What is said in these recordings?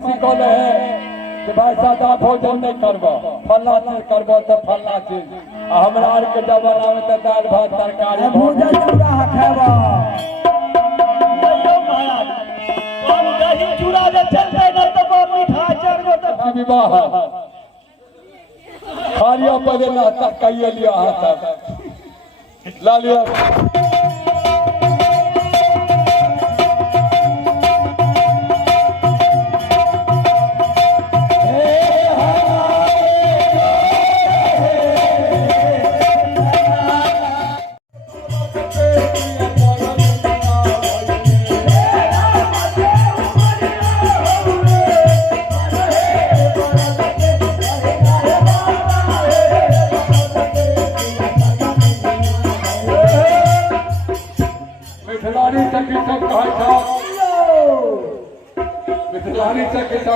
सिखल है कि भाई सादा भोजन नहीं करबो, फल्ला चीज करबो तो फल्ला चीज। हमरा आर के जमाना में तो दाल भात तरकारी भोजन चूड़ा खाबो। हम दही चूड़ा जे चलते न तो मिठाई चढ़बो तो विवाह खारिया पदे नाता कइए लिया हाथ ला लिया।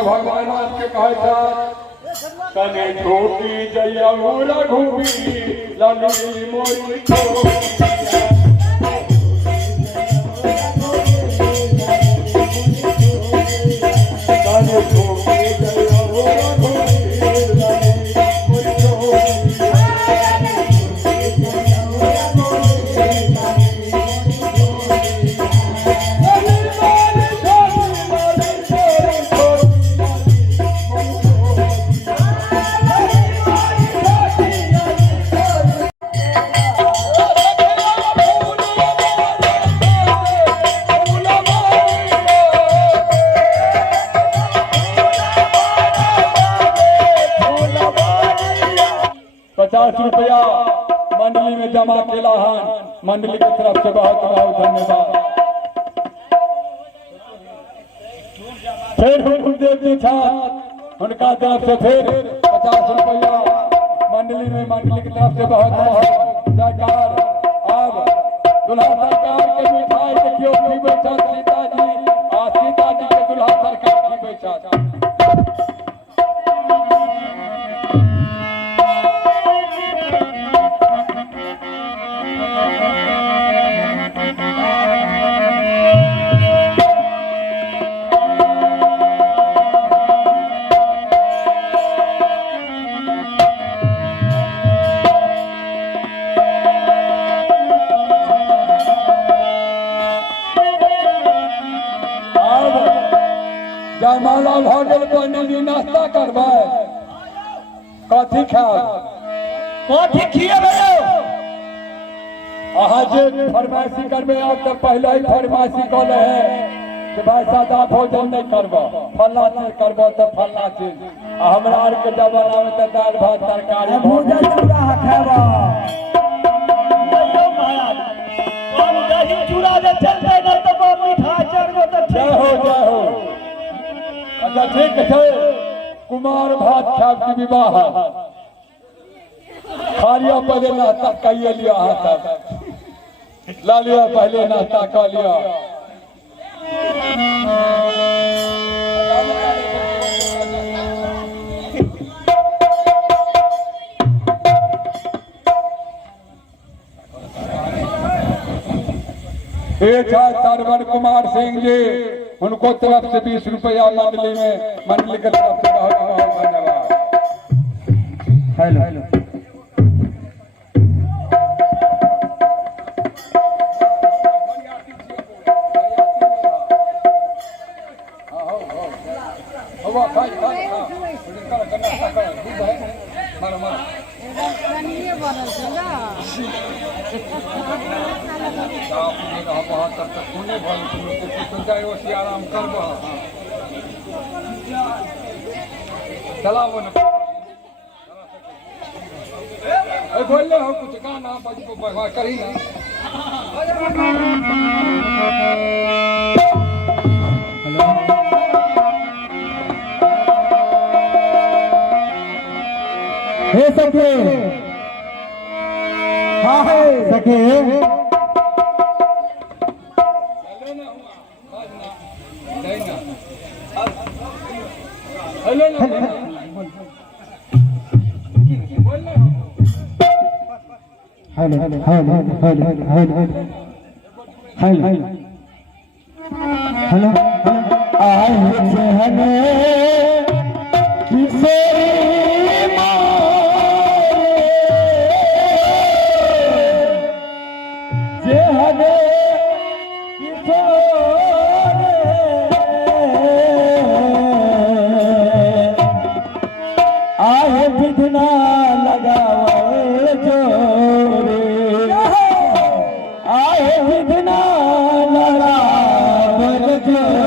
भगवान के कहे था तने छोटी जया मोरा घूमी लाली मोरी तने छोटी जया मोरा घूमी ₹50 मंडली में जमा केला हन। मंडली की तरफ से बहुत बहुत धन्यवाद। फिर गुरुदेव जी छात्र उनका तरफ से फिर ₹50 मंडली में मंडली की तरफ से बहुत बहुत जयकार। अब दुल्हा सरकार के मिठाई देखियो की बैठा सीता जी के दुल्हा सरकार की बैठा। जयमाला भगल पंडित नाश्ता करबे कथी खाब कथी खिएबे अहाँ जे फरमाइशी करबे आप तो पहले ही फरमाइशी कले है कि भाई सादा भोजन नहीं करबो, फल्ला चीज करबो तो फल्ला चीज। हमरा आर के जमाना में तो दाल भात तरकारी भोजन चूड़ा खाबो। हम दही चूड़ा जे चलते न तो मिठाई चढ़बो तो जय हो। अच्छा ठीक है, कुमार भात खाब की विवाह खारिया पदे नाश्ता कइए लिया हाथ ला लिया। पहले नाश्ता कर लिया। सरवर कुमार सिंह जी उनको तरफ से ₹20 मंडली में मंडली की तरफ से बहुत बहुत धन्यवाद। हेलो आराम करब चलाबो न बोल हो कुछ गाना बजबो करी ना। हे सखे हाँ है सखे hello hello hello hello hello hello hello hello आए जो